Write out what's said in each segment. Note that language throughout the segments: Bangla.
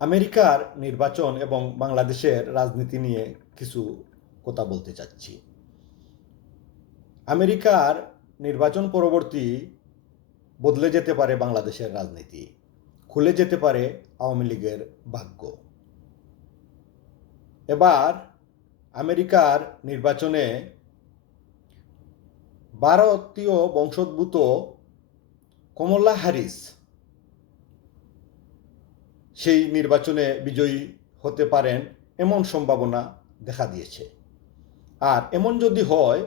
আমেরিকার নির্বাচন এবং বাংলাদেশের রাজনীতি নিয়ে কিছু কথা বলতে চাচ্ছি। আমেরিকার নির্বাচন পরবর্তী বদলে যেতে পারে বাংলাদেশের রাজনীতি, খুলে যেতে পারে আওয়ামী লীগের ভাগ্য। এবার আমেরিকার নির্বাচনে ভারতীয় বংশোদ্ভূত কমলা হ্যারিস সেই নির্বাচনে বিজয়ী হতে পারেন এমন সম্ভাবনা দেখা দিয়েছে। আর এমন যদি হয়,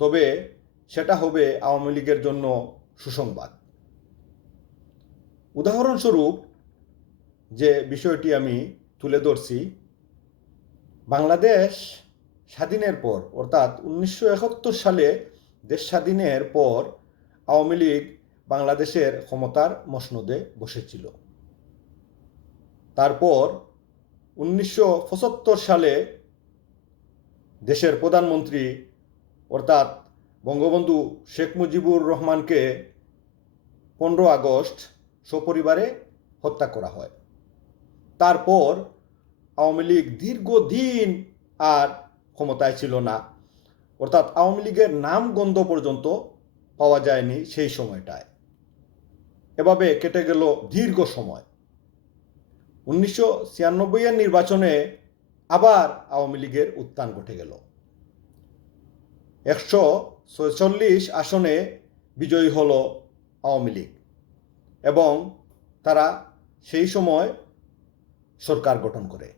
তবে সেটা হবে আওয়ামী লীগের জন্য সুসংবাদ। উদাহরণস্বরূপ যে বিষয়টি আমি তুলে ধরছি, বাংলাদেশ স্বাধীনের পর, অর্থাৎ উনিশশো একাত্তর সালে দেশ স্বাধীনের পর, আওয়ামী লীগ বাংলাদেশের ক্ষমতার মসনদে বসেছিল। তারপর উনিশশো পঁচাত্তর সালে দেশের প্রধানমন্ত্রী অর্থাৎ বঙ্গবন্ধু শেখ মুজিবুর রহমানকে পনেরো আগস্ট সপরিবারে হত্যা করা হয়। তারপর আওয়ামী লীগ দীর্ঘদিন আর ক্ষমতায় ছিল না। অর্থাৎ আওয়ামী লীগের নাম গন্ধ পর্যন্ত পাওয়া যায়নি সেই সময়টায়। এভাবে কেটে গেল দীর্ঘ সময়। উনিশশো ছিয়ানব্বইয়ের নির্বাচনে আবার আওয়ামী লীগের উত্থান ঘটে গেল। একশো ছয়চল্লিশ আসনে বিজয়ী হল আওয়ামী লীগ এবং তারা সেই সময় সরকার গঠন করে।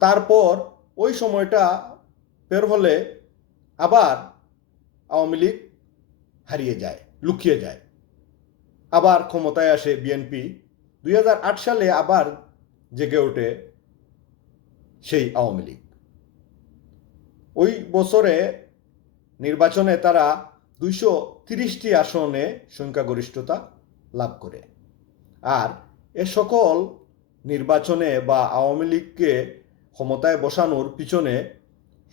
তারপর ওই সময়টা বের হলে আবার আওয়ামী লীগ হারিয়ে যায়, লুকিয়ে যায়। আবার ক্ষমতায় আসে বিএনপি দুই হাজার আট সালে আবার জেগে ওঠে সেই আওয়ামী লীগ। ওই বছরে নির্বাচনে তারা দুইশো তিরিশটি আসনে সংখ্যাগরিষ্ঠতা লাভ করে। আর এ সকল নির্বাচনে বা আওয়ামী লীগকে ক্ষমতায় বসানোর পিছনে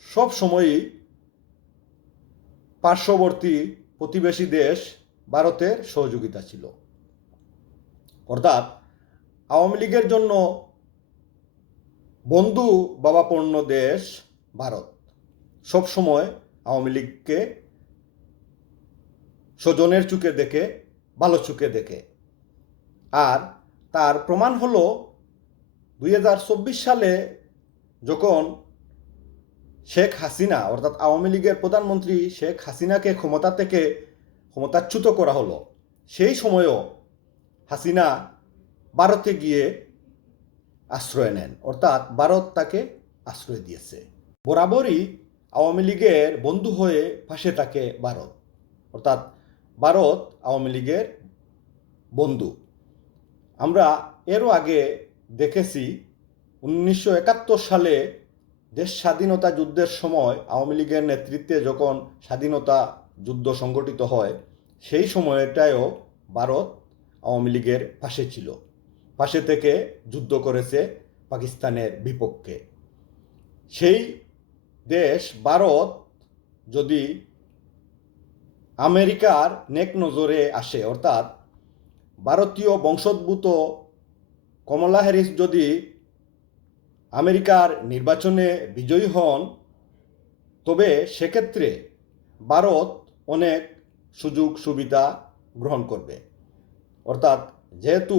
সব সময়ই পার্শ্ববর্তী প্রতিবেশী দেশ ভারতের সহযোগিতা ছিল। অর্থাৎ আওয়ামী লীগের জন্য বন্ধু বাবাপন্ন দেশ ভারত। সব সময় আওয়ামী লীগকে স্বজনের চুকে দেখে, ভালো চুকে দেখে। আর তার প্রমাণ হলো দুই সালে যখন শেখ হাসিনা, অর্থাৎ আওয়ামী লীগের প্রধানমন্ত্রী শেখ হাসিনাকে ক্ষমতা থেকে ক্ষমতাচ্যুত করা হলো, সেই সময়ও হাসিনা ভারতে গিয়ে আশ্রয় নেন। অর্থাৎ ভারত তাকে আশ্রয় দিয়েছে। বরাবরই আওয়ামী লীগের বন্ধু হয়ে পাশে থাকে ভারত। অর্থাৎ ভারত আওয়ামী লীগের বন্ধু। আমরা এরও আগে দেখেছি, উনিশশো একাত্তর সালে দেশ স্বাধীনতা যুদ্ধের সময় আওয়ামী লীগের নেতৃত্বে যখন স্বাধীনতা যুদ্ধ সংগঠিত হয়, সেই সময়টায়ও ভারত আওয়ামী লীগের পাশে ছিল। পাশে থেকে যুদ্ধ করেছে পাকিস্তানের বিপক্ষে। সেই দেশ, ভারত, যদি আমেরিকার নেক নজরে আসে, অর্থাৎ ভারতীয় বংশোদ্ভূত কমলা হ্যারিস যদি আমেরিকার নির্বাচনে বিজয়ী হন, তবে সেক্ষেত্রে ভারত অনেক সুযোগ সুবিধা গ্রহণ করবে। অর্থাৎ যেহেতু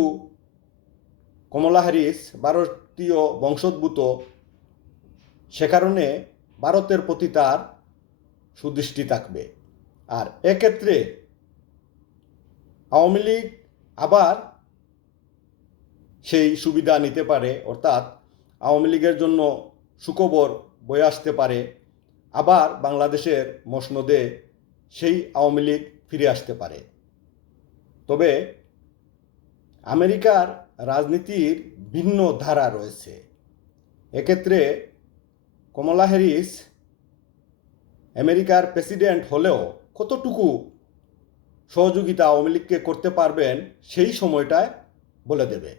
কমলা হ্যারিস ভারতীয় বংশোদ্ভূত। সে কারণে ভারতের প্রতি তার সুদৃষ্টি থাকবে। আর এক্ষেত্রে আওয়ামী লীগ আবার সেই সুবিধা নিতে পারে, অর্থাৎ আওয়ামী লীগের জন্য সুখবর বয়ে আসতে পারে। আবার বাংলাদেশের মসনদে সেই আওয়ামী লীগ ফিরে আসতে পারে। তবে আমেরিকার রাজনীতির ভিন্ন ধারা রয়েছে। এক্ষেত্রে কমলা হ্যারিস আমেরিকার প্রেসিডেন্ট হলেও কতটুকু সহযোগিতা আওয়ামী লীগকে করতে পারবেন সেই সময়টায় বলে দেবে।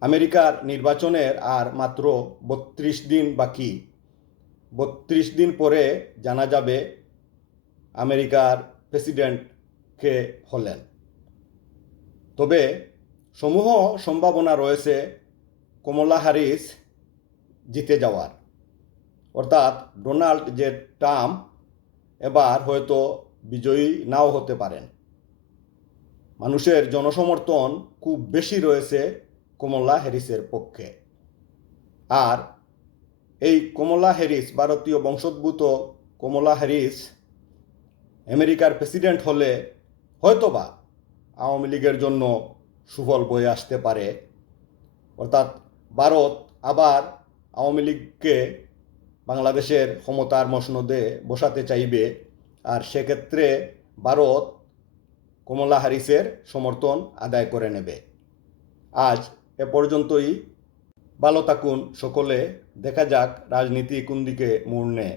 আমেরিকার নির্বাচনের আর মাত্র বত্রিশ দিন বাকি। বত্রিশ দিন পরে জানা যাবে আমেরিকার প্রেসিডেন্ট কে হলেন। তবে সমূহ সম্ভাবনা রয়েছে কমলা হ্যারিস জিতে যাওয়ার। অর্থাৎ ডোনাল্ড যে ট্রাম্প, এবার হয়তো বিজয়ী নাও হতে পারেন। মানুষের জনসমর্থন খুব বেশি রয়েছে কমলা হ্যারিসের পক্ষে। আর এই কমলা হ্যারিস, ভারতীয় বংশোদ্ভূত কমলা হ্যারিস, আমেরিকার প্রেসিডেন্ট হলে হয়তোবা আওয়ামী লীগের জন্য সুফল বয়ে আসতে পারে। অর্থাৎ ভারত আবার আওয়ামী লীগকে বাংলাদেশের ক্ষমতার মসনদে বসাতে চাইবে। আর সেক্ষেত্রে ভারত কমলা হ্যারিসের সমর্থন আদায় করে নেবে। আজ এ পর্যন্তই। ভালো থাকুন সকলে। দেখা যাক রাজনীতি কোন দিকে মোড় নেয়।